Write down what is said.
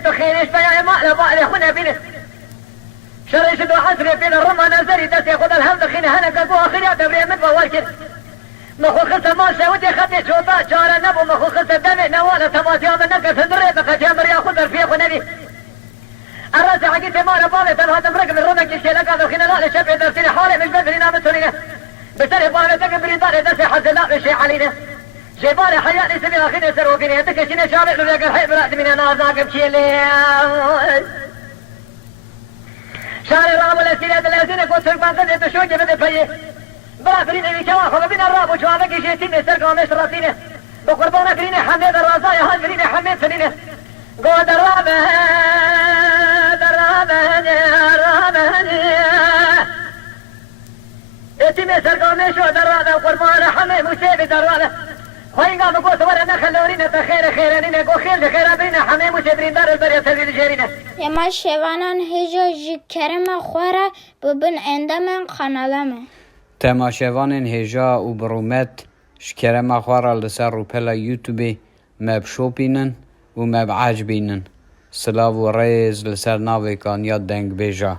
تو خیرش بیای مال بال خونه بینه شرش دو حسري بين الرمى نزري دس ياخذ الهم دخينه هنا قلبو اخريات بري من بواكر مخو خلت ماشا ودي خدي شوطا جار نبو مخو خلت دمي نواله تماسي من نقص هندري بقى جامر ياخذ الفيخ ونبي الراس حقيقتي ما ربابي تنهض مرق من رمك الشيء لقى دخينه لا شبه درسيني حالي مش بدري نامتوني بسري بالي تقم بري داري دسي حز لا شيء علينا جبالي حياتي سمي اخيني سرو فيني تكشيني شابك لو يقر حي برات من انا زاقب شيء شارع راب الأسئلة الذين قلت لك بانقذ تشوج بدي فيه برافرين اللي شواخذ بين الراب وشوافك يشيتين سرقوا مشرفينه بقربانا فرينه حميد الرازايا هاي فرينه حميد فرينه قود الرابه اتمي سرقوا مشو درابه وقربانا حميد مسيبي درابه خوين قاموا قوة ورا نخلورينا تخير خيرانينا قو خير خير بينا حميم وشبرين دار البرية تبريد جيرينا يما شوانان هجا جي كرم خوارا ببن عندما خانالامه تماشاوان هجا و برومت شكرم خوارا لسر روپلا يوتيوبي مب شوبينن و مب عجبينن سلاو و ريز لسر ناوي كان ياد دنگ بيجا